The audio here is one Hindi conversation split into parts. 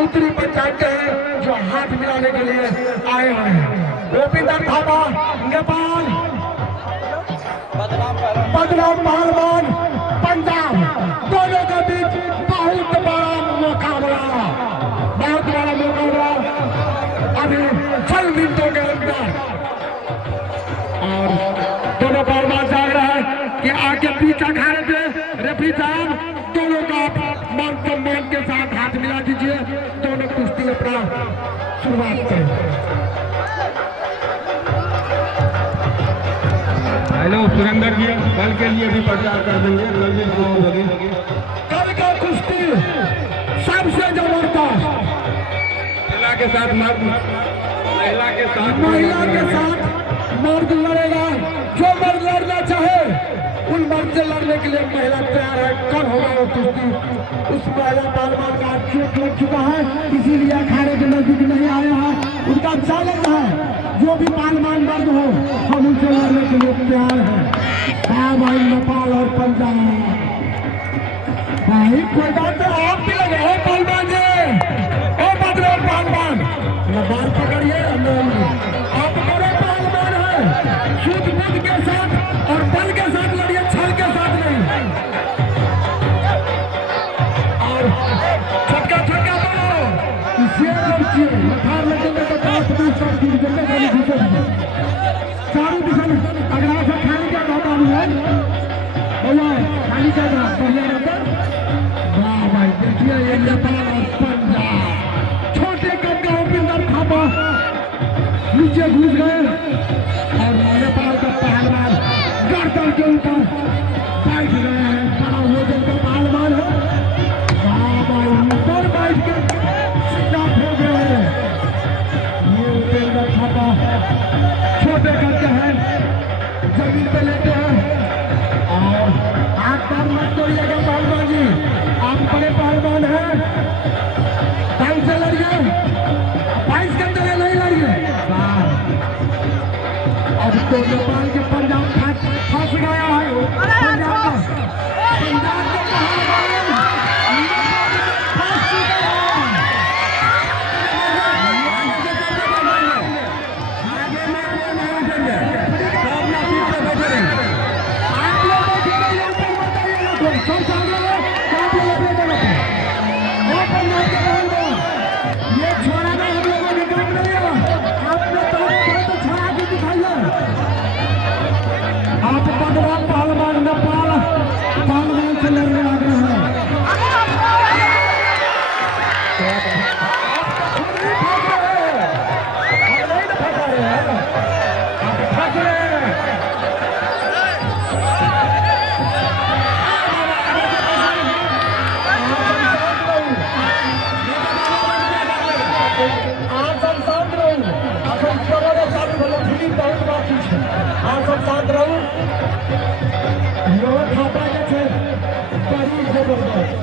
उत्तरी पंचायत के हैं जो हाथ मिलाने के लिए आए हुए हैं। गोविंदर थापा नेपाल, पहलवान पंजाब, दोनों के बीच बहुत बड़ा मुकाबला, बहुत बड़ा मुकाबला अभी चंद मिनटों के अंदर। और दोनों पहलवान जाग रहा है कि आगे बीच अखाड़े पे रेफरी साहब दोनों का मान सम्मान के साथ हाथ मिला दीजिए। दोनों कुश्ती अपना शुरुआत करें। हेलो सुरेंद्र जी, कल के लिए भी प्रचार कर देंगे। कल का कुश्ती सबसे जबरदस्त, महिला के साथ मर्द, महिला के साथ मर्द लड़ेगा। जो मर्द लड़ना चाहे उन मर्द से लड़ने के लिए महिला तैयार है। कल होगा वो कुश्ती। उस महिला पहलवान का चोट लग चुका है, इसीलिए अखाड़े के नजदीक नहीं आया है। उनका चैलेंज है जो भी पहलवान मर्द हो हम उनसे लड़ने के लिए तैयार हैं। हाँ भाई, नेपाल और पंजाब भाई कोई बात है। आप भी लगे हो पहलवान जी, ओ बदलो पहलवान, बाल पकड़िए। आप बड़े पहलवान हैं, शुद्ध बुद्ध के साथ और बल के साथ लड़िए, छल के साथ नहीं। और छक्का छक्का मारो, इसे लड़किए मथार लगेंगे तो पांच मिनट सब गिर देंगे। चारों दिशा में अगला से खाली का बाबा है भैया, खाली का पहले रहता। वाह भाई, देखिए ये नेपाल और पंजाब। छोटे कद का गोविंदर थापा नीचे घुस गए और नेपाल का पहलवान गर्दन के ऊपर बैठ गए हैं। बड़ा वजन का पहलवान है। वाह भाई, ऊपर बैठ के सिद्धार्थ हो गए हैं। ये गोविंदर थापा छोटे कद के हैं, जमीन पे लेते हैं। और हाथ पैर मत तोड़िएगा पहलवान जी, आप बड़े पहलवान हैं। टाइम से लड़िए, 22 के अंदर नहीं लड़िए। अब तो नेपाल के पंजाब फंस गया है। पंजाब के पहलवान फंस चुके हैं। आगे में वो नहीं देंगे, सब ना पीछे बैठे रहेंगे। आप लोग बैठिए, ऊपर बताइएगा तो सब आगे में आप लोग बैठे रहते हैं। वो पंजाब के पहलवान ये छोड़ा नहीं, हम लोगों ने काम नहीं है। आपने तो छोड़ा के दिखाइए। आप पहलवान नेपाल पहलवान से लड़ने आ गए हैं। शांत रहू। थापा के छे बड़ी जबरदस्त।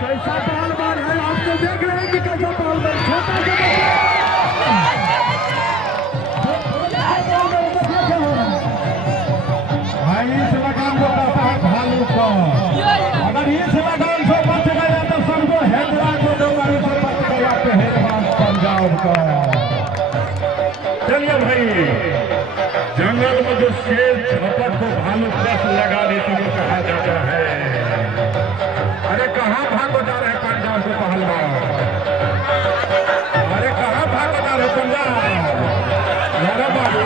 कैसा पहलवान है, आप तो देख रहे हैं कि कैसा पहलवान। छोटा अगर इस लगान से बच गया तो सबको हेडला को दोबारा से बच गया पहलवान पंजाब का। चलिए भाई, जंगल में जो शेर झपट को भालू दस लगा देती है कहा जाता है। अरे कहाँ भागो जा रहे पंजाब के पहलवान, अरे कहाँ भागो जा रहे पंजाब। अरे बाबू,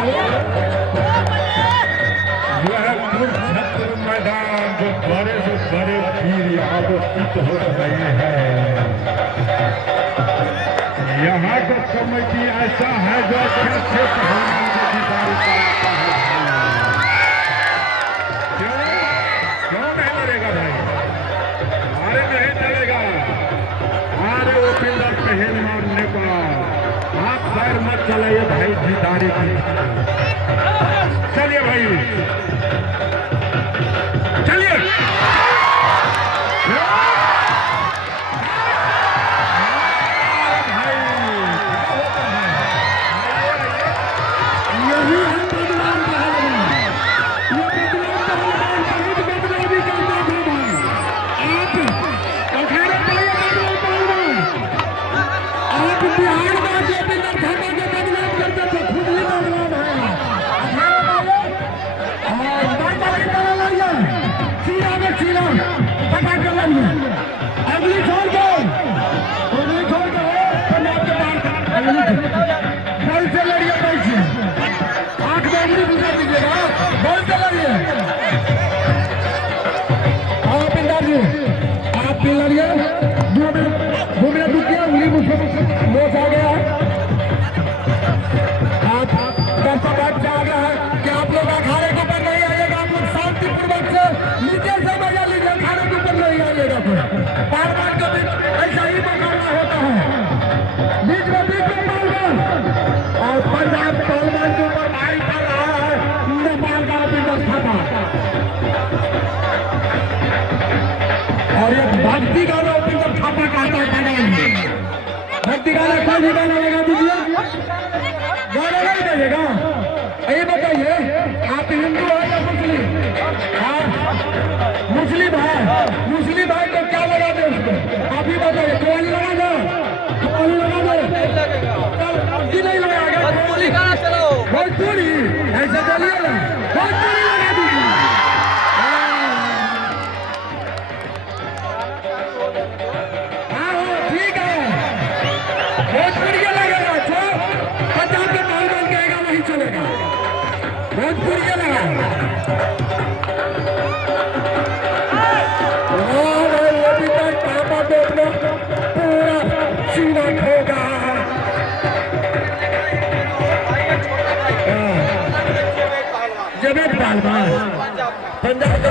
यह कुरुक्षेत्र मैदान जो बड़े से बड़े वीर यहाँ को स्थित हो रहे हैं। यहाँ का कमेटी ऐसा है जो अच्छे से क्यों नहीं लड़ेगा भाई? अरे नहीं चलेगा। अरे वो पिलर पहल मारने का आप पैर मत चलाइए भाई, जिदारी की। चलिए भाई, चलिए। आंखों में घूमने दुखिया उंगली मुझे मोच आ गया है। आप दर्शक बात आ गया है कि आप लोग अखाड़े के ऊपर नहीं आइएगा, आप लोग शांतिपूर्वक से नीचे से मजा लीजिए, अखाड़े के ऊपर नहीं आइएगा। पहलवान के बीच ऐसा ही मुकाबला होता है, बीच में पहलवान और पंजाब पहलवान के ऊपर भारी पड़ रहा है नेपाल का बिंदर थापा। और एक भक्ति गाना बिंदर थापा कहता है, भक्ति गाना कौन सी गाना लगा दीजिए, गाना नहीं बजेगा। ये बताइए आप हिंदू है या मुस्लिम? मुस्लिम है, मुस्लिम भाई को क्या लगा दे उसको, आप ही बताइए। कौन लगा दो, कौन लगा दो, नहीं लगाएगा। भोजपुरी गाना चलाओ, भोजपुरी ऐसे चलिए ना, भोजपुरी लगा दीजिए। हाँ ठीक है, भोजपुरी लगेगा। जो पंजाब के पहलवान कहेगा वही चलेगा, भोजपुरी लगा। अभी तक पापा को अपना पूरा सीना खोगा। जबेद पहलवान पंजाब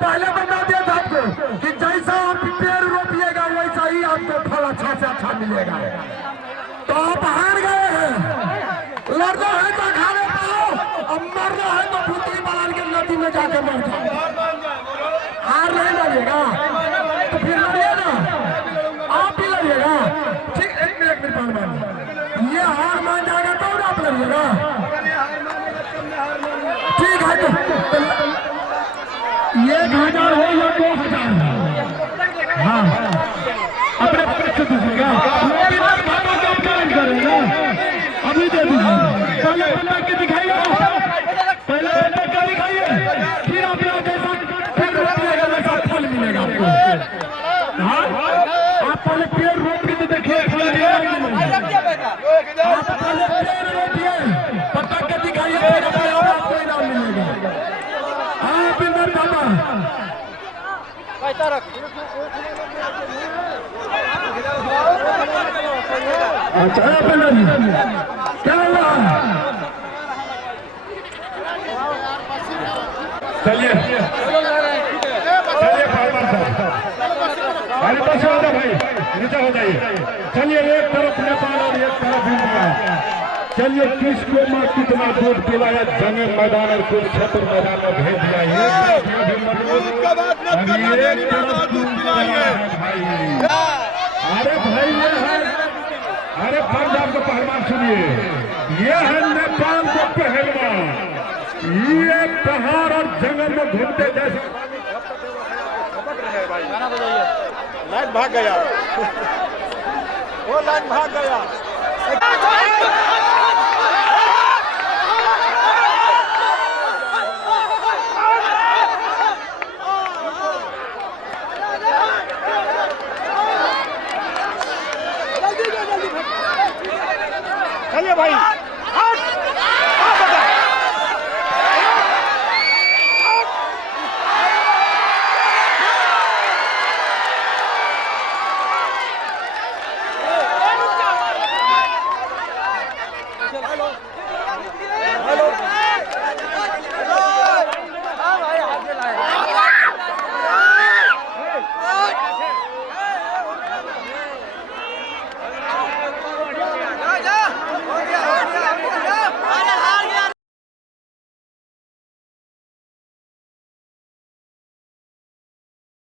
पहले बता दिया था आपको कि जैसा आप पेड़ रोपिएगा वैसा ही आपको फल अच्छा से अच्छा मिलेगा। तो आप हार गए हैं, लड़ना है तो अखाड़े पाओ, अब मरना है तो भूतनी बाल के नदी में जाके मर जाओ। हार नहीं मानिएगा तो फिर लड़िए ना, आप ही लड़िएगा। ठीक, एक मिनट पहलवान, ये हार मान जाएगा तो आप लड़िएगा। ठीक है, तो 1000 हो या 2000, हाँ अपने पक्ष से दीजिएगा। करेगा अभी दे दीजिए, पहले बंदा के दिखाइए, पहले बंदा के दिखाइए, फिर आप फिर रोपिएगा वैसा फल मिलेगा आपको। हाँ आप पहले पेड़ रोप के तो देखिए फल मिलेगा। आप पहले पेड़ रोपिए, पत्ता के दिखाइए, फिर अपने आप आपको इनाम मिलेगा। हाँ बिंदर बाबा अच्छा क्या हुआ? चलिए चलिए पहलवान साहब, अरे बस हो जाए भाई, नीचे हो जाइए। चलिए एक तरफ नेपाल और एक तरफ इंडिया। चलिए किसको माँ कितना दूध पिलाया, जंगे मैदान और कुरुक्षेत्र मैदान में भेज दिया। अरे भाई, अरे पंजाब का पहलवान सुनिए, ये है नेपाल को पहलवान। ये पहाड़ और जंगल में घूमते जैसे गाना बजाइए। लाइन भाग गया वो लाइन भाग गया। चलिए भाई।